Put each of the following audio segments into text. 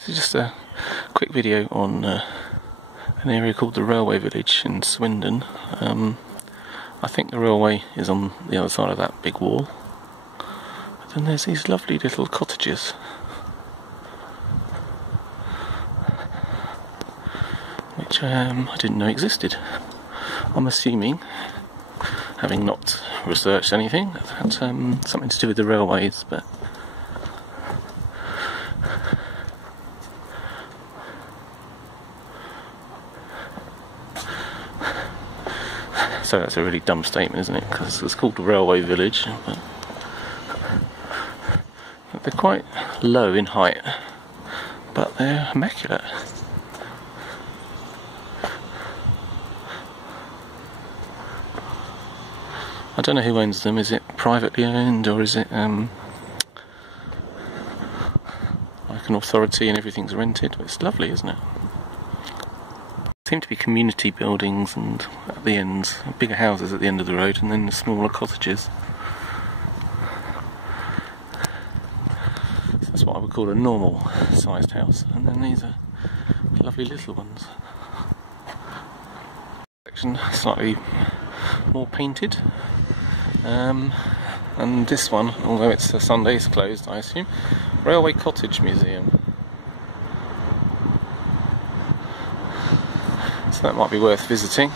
This is just a quick video on an area called the Railway Village in Swindon. I think the railway is on the other side of that big wall. But then there's these lovely little cottages. Which I didn't know existed. I'm assuming, having not researched anything, that's something to do with the railways, but so that's a really dumb statement, isn't it? Because it's called the Railway Village, but they're quite low in height, but they're immaculate. I don't know who owns them. Is it privately owned, or is it like an authority and everything's rented? It's lovely, isn't it? Seem to be community buildings, and at the ends, bigger houses at the end of the road, and then the smaller cottages. So that's what I would call a normal sized house, and then these are lovely little ones. Section slightly more painted, and this one, although it's a Sunday, it's closed, I assume. Railway Cottage Museum. So that might be worth visiting.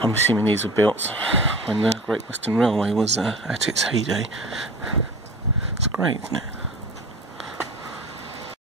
I'm assuming these were built when the Great Western Railway was at its heyday. It's great, isn't it?